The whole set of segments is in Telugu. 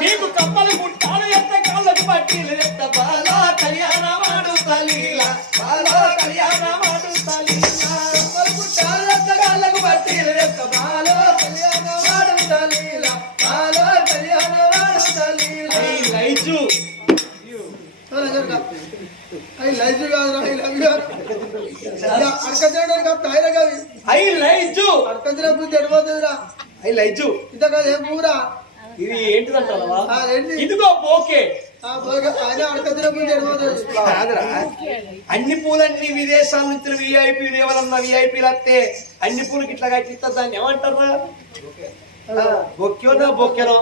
మీకు కప్పలు పుట్టాలు ఎంత కాళ్ళకు పట్టిలు ఎంత బాలా కళ్యాణ వాడు తలీలా బాలా కళ్యాణ వాడు తలీలా కప్పలు పుట్టాలు ఎంత కాళ్ళకు పట్టిలు ఎంత బాలా కళ్యాణ వాడు తలీలా బాలా కళ్యాణ వాడు తలీలా లైజు ఐ లైజు కాదు ఐ లైజు అర్కంజనప్పుడు తెడిపోతుందిరా ఐ లైజు ఇంత కాదు ఏం పూరా ఇది ఏంటిదంటావా ఇదిగో బోకే అన్ని పూలన్నీ విదేశాల నుంచి విఐపీలు ఎవరన్నా విఐపీలు వస్తే అన్ని పూలకి ఇట్లా కట్టిస్తా దాన్ని ఏమంటారా బొక్కేనో బొక్కెనో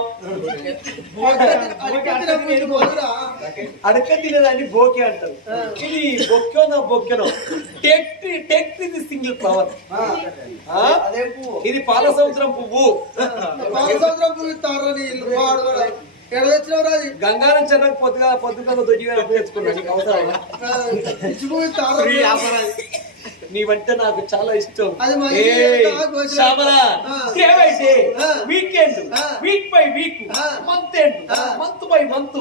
అడక తినేదాన్ని బోకే అంటారు ఇది బొక్కేనో బొక్కెనో టెక్ ఇది సింగిల్ ఫ్లవర్ ఇది పాల సంవత్సరం పువ్వు గంగారం చెన్నకు పొద్దుగా దొడ్డి తెచ్చుకున్నాను నీవంటే నాకు చాలా ఇష్టం weekend week by week month end month by month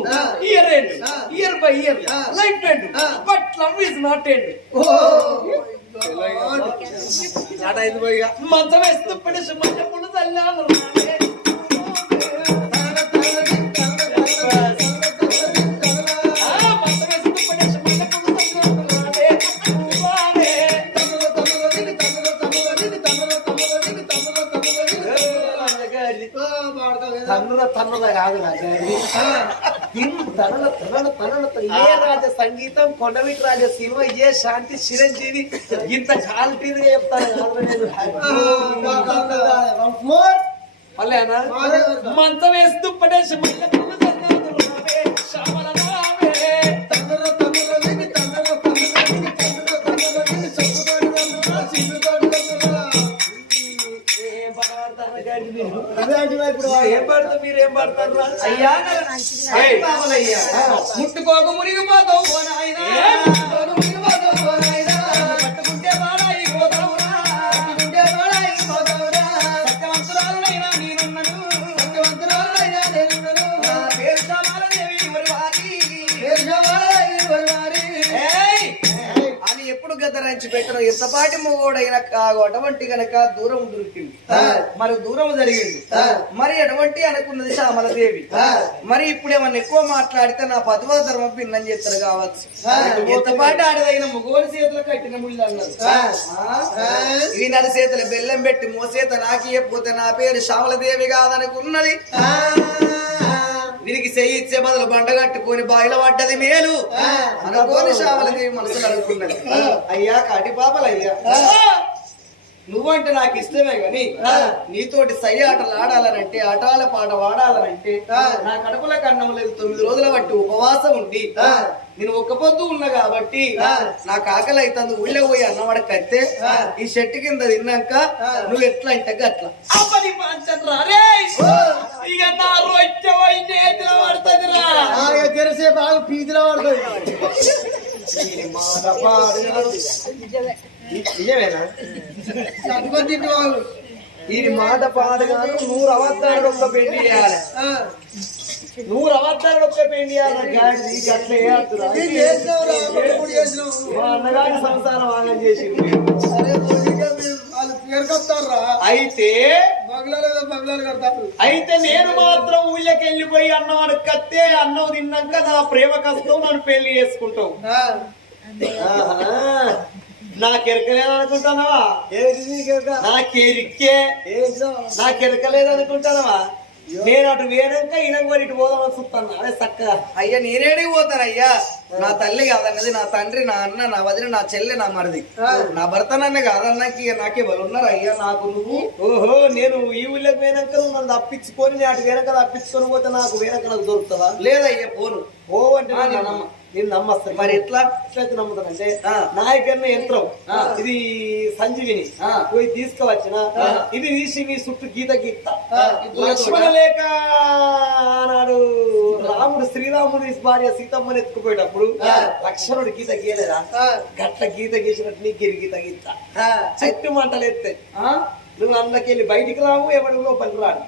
year end year by year life end but love is not end మంచం వేస్తూ పడేసి మంట పుల్ల తల్లాను తన్నుల కాదు రాజ సంగీతం కొండవీటి రాజ సినిమా ఏ శాంతి చిరంజీవి ఇంత క్వాలిటీగా చెప్తాను మళ్ళీ మంచం వేస్తూ పడేసి మీరేం పడతారు అయ్యా ముట్టుకోక మురిగిపోతావు పట్టుకుంటే బాడాయి పోతావురా సత్యవంతురాలైనా నేనున్నాను సత్యవంతురాలైనా నేనున్నాను పేరు సమాలదేవి అని ఎప్పుడు గద్దరాంచి పెట్టను ఎంతపాటి మొగోడైనా అటువంటి గనక దూరం దొరికింది మరి దూరం జరిగింది మరి అటువంటి అనుకున్నది శ్యామలదేవి మరి ఇప్పుడు ఏమన్నా ఎక్కువ మాట్లాడితే నా పదవ ధర్మం భిన్నం చేస్తారు కావచ్చు ఎంతపాటి ఆడదైన మొగోని చేతులు కట్టిన ముళ్ళు అన్నారు ఈ నడి చేతులు బెల్లం పెట్టి మోసేత నాకియపోతే నా పేరు శ్యామలదేవి కాదనుకున్నది వీరికి చెయ్యి ఇచ్చే బదులు బండ కట్టుకొని బాయిల పడ్డది మేలు అనుకోని శ్యామలదేవి మనసులు అనుకున్నది అయ్యా కాటి పాపలయ్యా నువ్వంటే నాకు ఇష్టమే గాని నీతోటి సై ఆటలు ఆడాలనంటే ఆటాల పాట వాడాలనంటే నా కడుపుల కన్నం లేదు 9 రోజుల బట్టి ఉపవాసం ఉండి నేను ఒక్క పొద్దు ఉన్నా కాబట్టి నాకు ఆకలి అవుతుంది ఊళ్ళో పోయి అన్నవాడ కడితే ఈ చెట్టు కింద తిన్నాక నువ్వు ఎట్లా అంటే అట్లా తెరిసే బాగా పీజులో పడుతుంది ఈ మాట పాడగాను 100 అబద్ధాలు ఒక్క పెళ్లి చేయాలి 100 అబద్ధాలు ఒక్క పెళ్లి అన్నగారి సంసారం ఆగం చేసి అయితే నేను మాత్రం ఊళ్ళకి వెళ్ళిపోయి అన్నం అడగత్తే అన్నం తిన్నాక నా ప్రేమ కష్టం నన్ను పెళ్లి చేసుకుంటావు నాకెరకలేదనుకుంటానవా నాకెరకలేదనుకుంటానవా నేను అటు వేయడాక ఈయన ఇటు పోదామని చూస్తాను అదే చక్కగా అయ్యా నేనేడికి పోతానయ్యా నా తల్లి కాదన్నది నా తండ్రి నా అన్న నా వదిన నా చెల్లె నా మరిది నా భర్త నన్ను కాదన్నకి నాకే వాళ్ళు ఉన్నారు అయ్యా నాకు నువ్వు ఓహో నేను ఈ ఊళ్ళకి వేయనాక నన్ను తప్పించుకొని అటు వేరక తప్పించుకొని పోతే నాకు వేరక నాకు దొరుకుతుందా లేదయ్యా పోను ఓ అంటే నేను నమ్మస్తాను. మరి ఎట్లా ఎట్లయితే నమ్ముతానంటే ఆ. నాయకన్న యంత్రం ఆ. ఇది సంజీవిని ఆ. పోయి తీసుకువచ్చిన ఇది తీసి మీ చుట్టూ గీత గీత ఇప్పుడు లక్ష్మణ లేక నాడు రాముడు శ్రీరాముడి భార్య సీతమ్మని ఎత్తుకుపోయేటప్పుడు లక్ష్మణుడు గీత గీయలేదా గట్ల గీత గీసినట్టు నీ గీత గీత చెట్టు మంటలు ఎత్తాయి నువ్వు అందులోకి వెళ్ళి బయటికి రావు ఎవడు లోపలికి రాడు